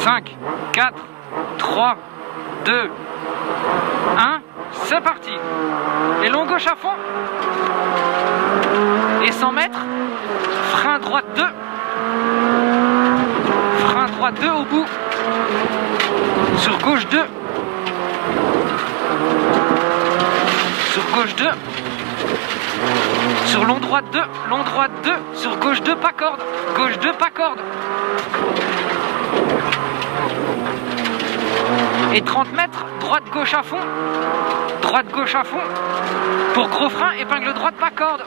5, 4, 3, 2, 1, c'est parti. Et long gauche à fond. Et 100 mètres, frein droite 2. Frein droite 2 au bout. Sur gauche 2. Sur gauche 2. Sur long droite 2. Long droite 2. Sur gauche 2, pas corde. Gauche 2, pas corde. Et 30 mètres, droite gauche à fond. Droite gauche à fond. Pour gros frein, épingle droite, pas corde.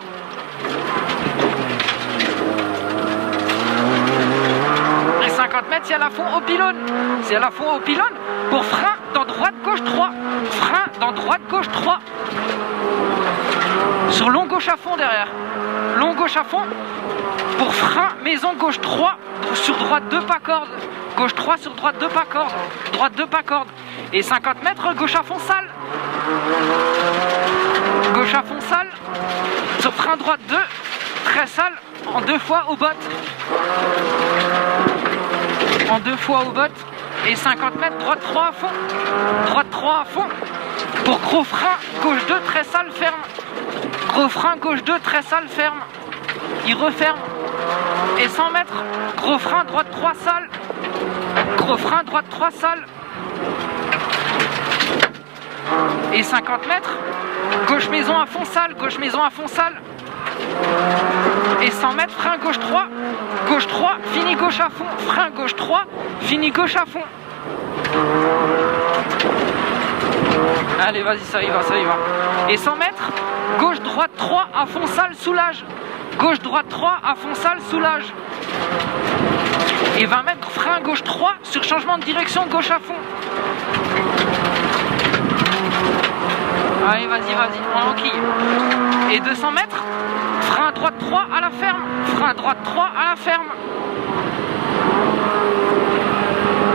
Et 50 mètres, c'est à la fond au pylône. C'est à la fond au pylône. Pour frein dans droite gauche 3. Frein dans droite gauche 3. Sur long gauche à fond derrière. Long gauche à fond. Pour frein, maison gauche 3. Sur droite 2, pas corde. Gauche 3 sur droite 2, pas corde. Droite 2, pas corde. Et 50 mètres, gauche à fond sale. Gauche à fond sale. Sur frein droite 2, très sale. En 2 fois aux bottes. En 2 fois aux bottes. Et 50 mètres, droite 3 à fond. Droite 3 à fond. Pour gros frein, gauche 2, très sale, ferme. Gros frein, gauche 2, très sale, ferme. Il referme. Et 100 mètres, gros frein, droite 3, sale. Gros frein, droite 3, sale. Et 50 mètres, gauche maison à fond, sale. Gauche maison à fond, sale. Et 100 mètres, frein gauche 3. Gauche 3, fini gauche à fond. Frein gauche 3, fini gauche à fond. Allez, vas-y, ça y va, ça y va. Et 100 mètres, gauche droite 3, à fond sale, soulage. Gauche droite 3, à fond sale, soulage. Et 20 mètres, frein gauche 3, sur changement de direction, gauche à fond. Allez, vas-y, vas-y, on enquille. Et 200 mètres, frein droite 3 à la ferme. Frein droite 3 à la ferme.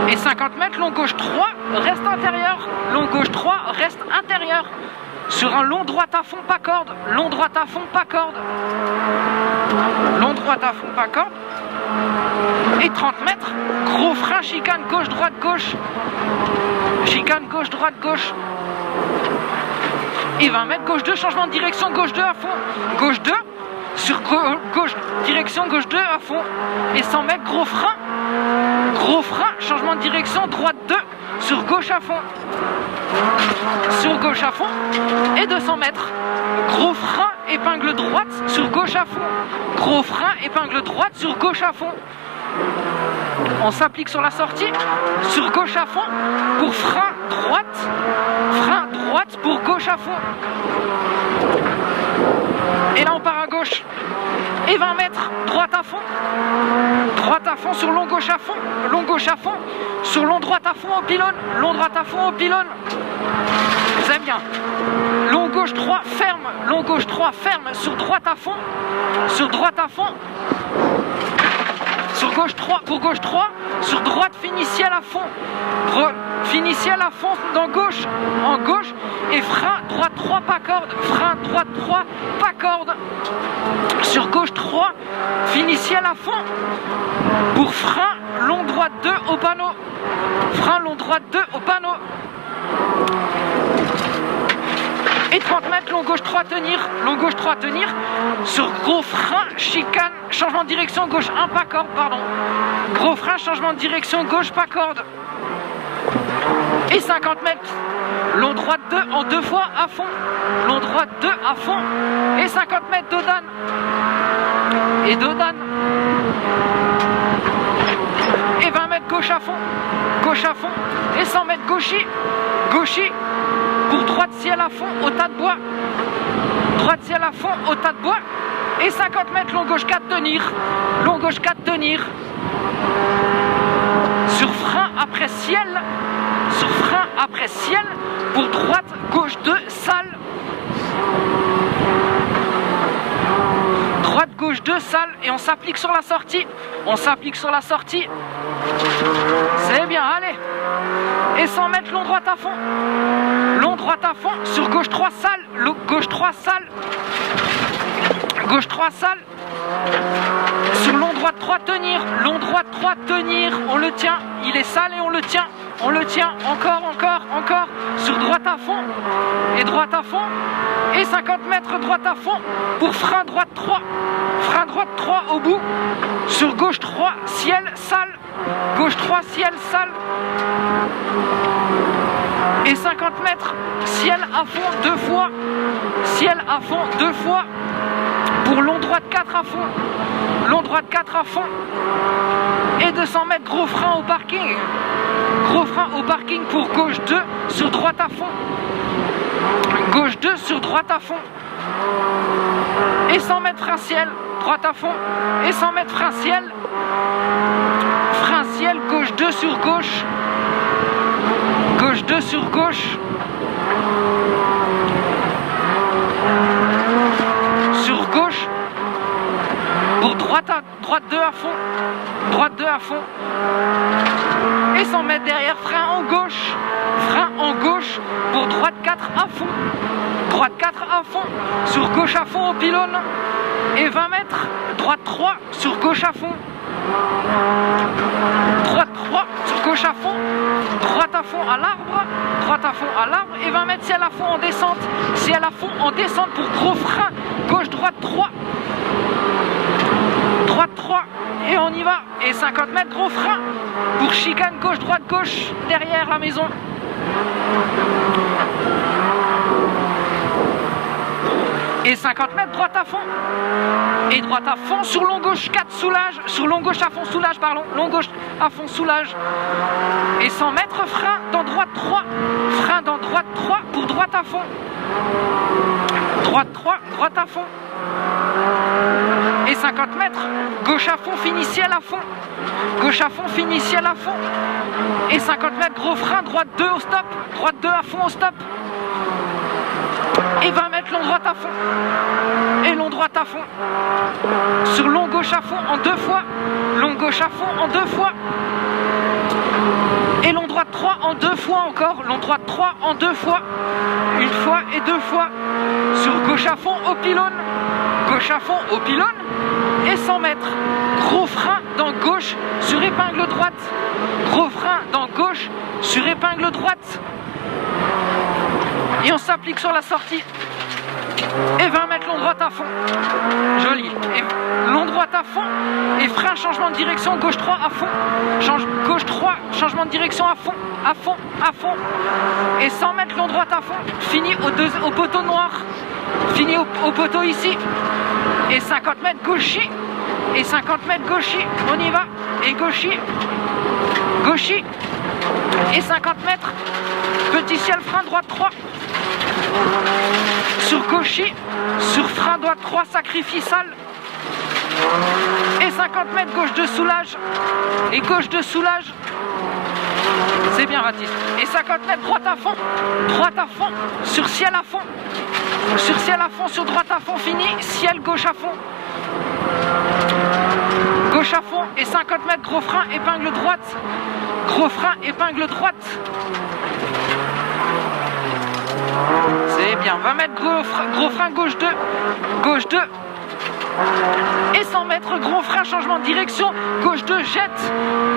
Et 50 mètres, long gauche 3, reste intérieur. Long gauche 3, reste intérieur. Sur un long droite à fond, pas corde. Long droite à fond, pas corde. Long droite à fond, pas corde. Et 30 mètres, gros frein, chicane gauche, droite, gauche. Chicane gauche, droite, gauche. Et 20 mètres, gauche 2, changement de direction, gauche 2 à fond. Gauche 2, sur gauche, direction, gauche 2 à fond. Et 100 mètres, gros frein. Gros frein, changement de direction, droite 2, sur gauche à fond. Sur gauche à fond. Et 200 mètres, gros frein, épingle droite, sur gauche à fond. Gros frein, épingle droite, sur gauche à fond. On s'applique sur la sortie, sur gauche à fond, pour frein droite pour gauche à fond. Et là on part à gauche. Et 20 mètres, droite à fond. Droite à fond sur long gauche à fond. Long gauche à fond. Sur long droite à fond au pylône. Long droite à fond au pylône. Vous aimez bien. Long gauche 3, ferme. Long gauche 3, ferme. Sur droite à fond. Sur droite à fond. Sur gauche 3, pour gauche 3, sur droite, finiciel à fond. Finiciel à fond dans gauche, en gauche. Et frein, droite 3, pas corde. Frein, droite 3, pas corde. Sur gauche 3, finiciel à fond. Pour frein, long droite 2 au panneau. Frein, long droite 2 au panneau. Et 30 mètres, long gauche 3 tenir, long gauche 3 tenir, sur gros frein, chicane, changement de direction, gauche 1, pas corde, pardon. Gros frein, changement de direction, gauche, pas corde. Et 50 mètres, long droite 2 en 2 fois à fond, long droite 2 à fond, et 50 mètres Dodane. Et Dodane. Et 20 mètres gauche à fond, et 100 mètres gauchy, gauchy. Pour droite ciel à fond au tas de bois. Droite ciel à fond au tas de bois. Et 50 mètres long gauche 4 tenir. Long gauche 4 tenir. Sur frein après ciel. Sur frein après ciel. Pour droite gauche 2 sale. Droite gauche 2 sale. Et on s'applique sur la sortie. On s'applique sur la sortie. C'est bien, allez. Et 100 mètres long droite à fond. Long droite à fond, sur gauche 3 sale, gauche 3 sale, gauche 3 sale, Sur long droit 3, tenir. Long droit 3, tenir. On le tient. Il est sale et on le tient. On le tient. Encore, encore, encore. Sur droite à fond. Et droite à fond. Et 50 mètres droite à fond. Pour frein droite 3. Frein droite 3 au bout. Sur gauche 3, ciel, sale. Gauche 3, ciel, sale. Et 50 mètres, ciel à fond 2 fois. Ciel à fond 2 fois. Pour long droite 4 à fond. Long droite 4 à fond. Et 200 mètres, gros frein au parking. Gros frein au parking pour gauche 2 sur droite à fond. Gauche 2 sur droite à fond. Et 100 mètres frein ciel, droite à fond. Et 100 mètres frein ciel. Frein ciel, gauche 2 sur gauche. Gauche 2 sur gauche. Sur gauche. Pour droite 2 à fond. Droite 2 à fond. Et 100 mètres derrière, frein en gauche. Frein en gauche pour droite 4 à fond. Droite 4 à fond. Sur gauche à fond au pylône. Et 20 mètres, droite 3 sur gauche à fond. Droite 3 sur gauche à fond. Droite à fond à l'arbre. Droite à fond à l'arbre. Et 20 mètres ciel à fond en descente. Ciel à fond en descente pour gros frein. Gauche droite 3. Droite 3. Et on y va. Et 50 mètres gros frein. Pour chicane gauche droite gauche. Derrière la maison. Et 50 mètres droite à fond. Et droite à fond sur long gauche 4 soulage. Sur long gauche à fond soulage, pardon. Long gauche à fond soulage. Et 100 mètres frein dans droite 3. Frein dans droite 3 pour droite à fond. Droite 3, droite à fond. Et 50 mètres, gauche à fond, fini ciel à fond. Gauche à fond, fini ciel à fond. Et 50 mètres, gros frein, droite 2 au stop. Droite 2 à fond au stop. Et 20 mètres, long droite à fond. Et long droite à fond. Sur long gauche à fond en 2 fois. Long gauche à fond en 2 fois. Et long droite 3 en 2 fois encore. Long droite 3 en 2 fois. Une fois et 2 fois. Sur gauche à fond au pylône. Gauche à fond au pylône. Et 100 mètres. Gros frein dans gauche sur épingle droite. Gros frein dans gauche sur épingle droite. Et on s'applique sur la sortie. Et 20 mètres long droite à fond. Joli. Et long droite à fond. Et frein, changement de direction, gauche 3 à fond. Gauche 3, changement de direction à fond. À fond, à fond. Et 100 mètres long droite à fond. Fini au poteau noir. Fini au poteau ici. Et 50 mètres gauchis. Et 50 mètres gauchis. On y va. Et gauchis. Gauchis. Et 50 mètres. Petit ciel, frein droite 3. Sur gauchis. Sur frein droite 3, sacrifie sale. Et 50 mètres, gauche de soulage. Et gauche de soulage. C'est bien, Baptiste. Et 50 mètres, droite à fond. Droite à fond. Sur ciel à fond. Sur ciel à fond, sur droite à fond, fini. Ciel, gauche à fond. Gauche à fond. Et 50 mètres, gros frein, épingle droite. Gros frein, épingle droite. C'est bien. 20 mètres, gros frein, gauche 2. Gauche 2. Et 100 mètres, gros frein, changement de direction. Gauche 2, jette.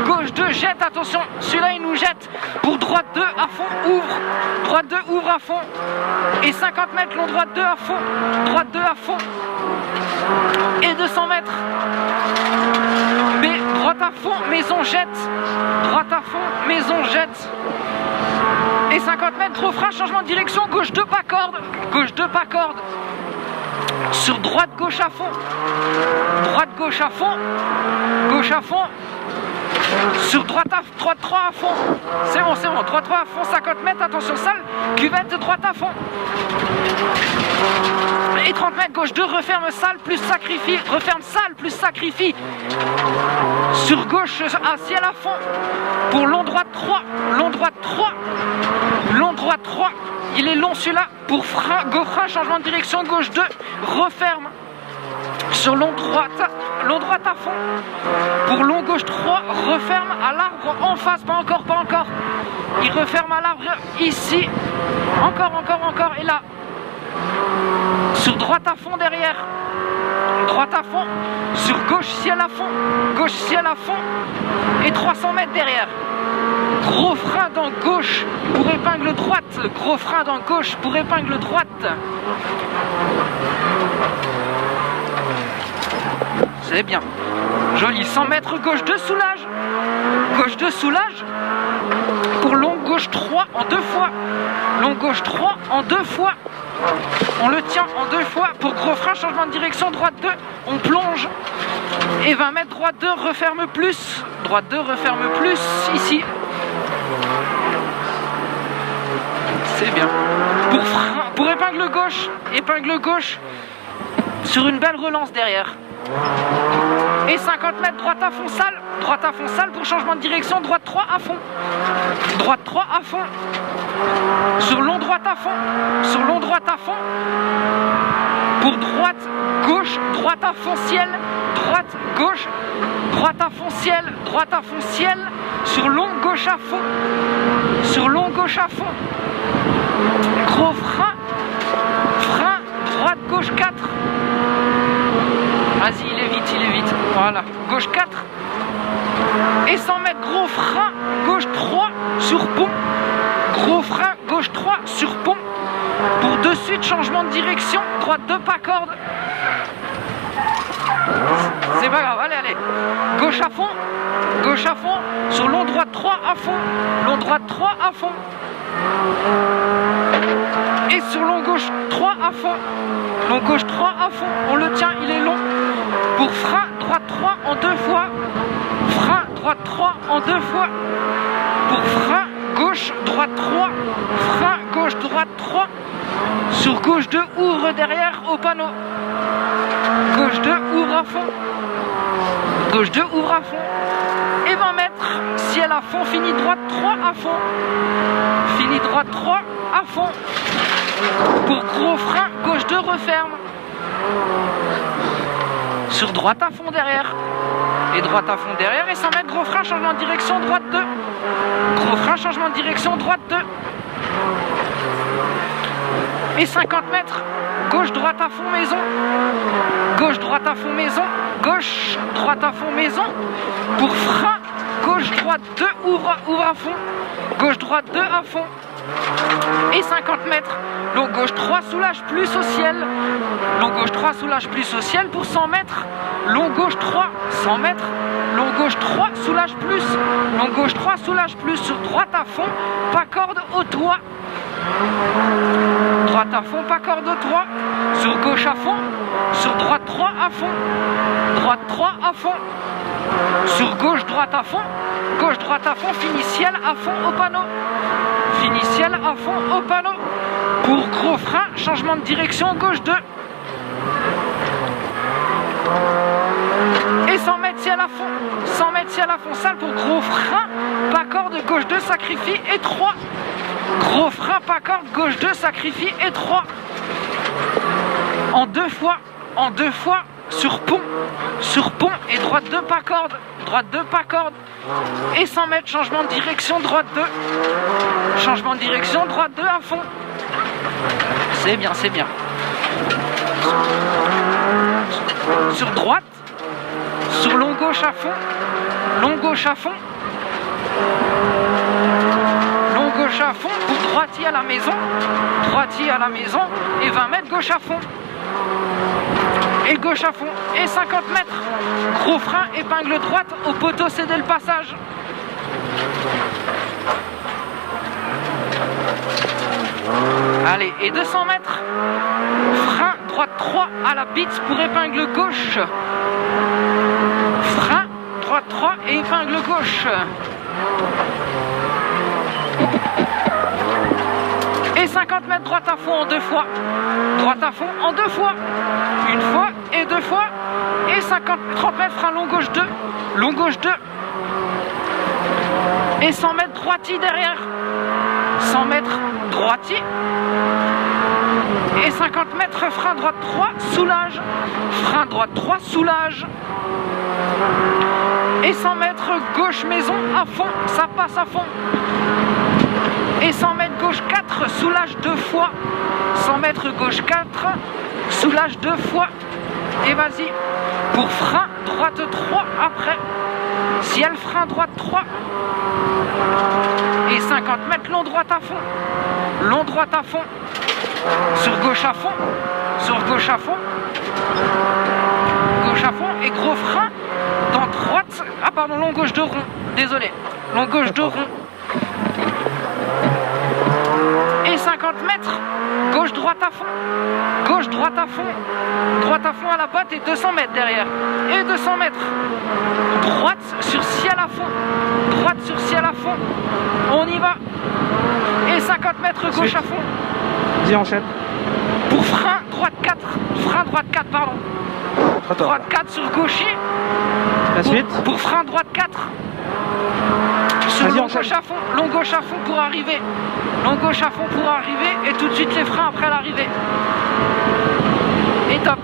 Gauche 2, jette. Attention, celui-là, il nous jette. Pour droite 2, à fond, ouvre. Droite 2, ouvre à fond. Et 50 mètres, long droite 2 à fond. Droite 2 à fond. Et 200 mètres. Mais droite à fond, maison jette. Droite à fond, maison jette. Et 50 mètres, gros frein, changement de direction. Gauche 2, pas corde. Gauche 2, pas corde. Sur droite, gauche à fond. Droite, gauche à fond. Gauche à fond. Sur droite 3 à fond. C'est bon, c'est bon. Droite 3 à fond, 50 mètres. Attention, sale. Cuvette, droite à fond. Et 30 mètres, gauche 2, referme sale, plus sacrifie. Referme sale, plus sacrifie. Sur gauche, à ciel à fond. Pour long droite 3. Long droite 3. Long droite 3. Il est long celui-là. Pour frein, go frein, changement de direction, gauche 2. Referme. Sur long droite à fond. Pour long gauche 3, referme à l'arbre en face. Pas encore, pas encore. Il referme à l'arbre ici. Encore, encore, encore. Et là. Sur droite à fond derrière. droite à fond, sur gauche ciel à fond, gauche ciel à fond, et 300 mètres derrière. Gros frein dans gauche pour épingle droite, gros frein dans gauche pour épingle droite. C'est bien. Joli, 100 mètres gauche 2 soulage. Gauche 2 soulage. Pour long gauche 3 en 2 fois. Long gauche 3 en 2 fois. On le tient en 2 fois. Pour gros frein, changement de direction, droite 2. On plonge. Et 20 mètres, droite 2, referme plus. Droite 2, referme plus. Ici. C'est bien. Pour frein, pour épingle gauche. Sur une belle relance derrière. Et 50 mètres, droite à fond salle pour changement de direction, droite 3 à fond. Droite 3 à fond. Sur long droite à fond. Pour droite, gauche, droite à fond ciel, droite, gauche, droite à fond ciel, sur long gauche à fond. Gros frein, droite, gauche 4. Vas-y, il est vite. Voilà, gauche 4. Et 100 mètres, gros frein, gauche 3 sur pont. Gros frein, gauche 3 sur pont. Pour de suite, changement de direction, droite 2 pas corde. C'est pas grave, allez. Gauche à fond, sur long droite 3 à fond. Et sur long gauche 3 à fond. On le tient, il est long. Pour frein, droite 3 en 2 fois. Frein, droite 3 en 2 fois. Pour frein, gauche, droite 3. Frein, gauche, droite 3. Sur gauche 2, ouvre derrière au panneau. Gauche 2, ouvre à fond. Et 20 mètres, ciel à fond, fini droite 3 à fond. Pour gros frein, gauche 2 referme. Sur droite à fond derrière. Et 100 mètres, gros frein, changement de direction, droite 2. Gros frein, changement de direction, droite 2. Et 50 mètres, gauche, droite à fond, maison. Gauche, droite à fond, maison. Pour frein, gauche, droite 2, ouvre à fond. Gauche, droite 2 à fond. Et 50 mètres, long gauche 3, soulage plus au ciel. Pour 100 mètres. Long gauche 3, 100 mètres. Long gauche 3, soulage plus. Sur droite à fond, pas corde au toit. Droite à fond, pas corde au toit. Sur gauche à fond. Sur droite 3 à fond. Sur gauche, droite à fond. Fini ciel à fond au panneau. Pour gros frein, changement de direction, gauche 2. Et 100 mètres ciel à fond, salle pour gros frein, pas corde, gauche 2, sacrifie et 3. Gros frein, pas corde, gauche 2, sacrifie et 3. En deux fois, sur pont et droite 2, pas corde. Et 100 mètres, changement de direction, droite 2. Droite 2 à fond. C'est bien. Sur droite, sur long gauche à fond. Pour droitier à la maison. Et 20 mètres, gauche à fond. Et 50 mètres, gros frein, épingle droite, au poteau céder le passage. Allez, et 200 mètres, frein, droite 3 à la bite pour épingle gauche. Frein, droite 3 et épingle gauche. Et 50 mètres, droite à fond en 2 fois. Une fois et 2 fois. Et 30 mètres, frein long gauche 2. Et 100 mètres, droitier derrière. 100 mètres, droitier. Et 50 mètres, frein droite 3, soulage. Et 100 mètres, gauche maison à fond, ça passe à fond. Et 100 mètres, gauche 4, soulage 2 fois. 100 mètres, gauche 4, soulage 2 fois. Et vas-y. Pour frein, droite 3 après. Ciel, frein, droite 3. Et 50 mètres, long droite à fond. Long droite à fond. Sur gauche à fond. Sur gauche à fond. Gauche à fond. Et gros frein dans droite. Ah pardon, long gauche de rond. Désolé. Long gauche de rond. Et 50 mètres. Gauche droite à fond. Gauche droite à fond. Droite à fond à la botte et 200 mètres derrière. Et 200 mètres. Droite sur ciel à fond. Droite sur ciel à fond. On y va. Et 50 mètres gauche à fond. Vas-y, enchaîne. Pour frein, droite 4. Frein, droite 4, pardon. Attends, Droite 4 sur gaucher. la suite. Pour frein, droite 4. Sur Vas-y, long enchaîne. gauche à fond. Long gauche à fond pour arriver. Long gauche à fond pour arriver. Et tout de suite les freins après l'arrivée. Et top.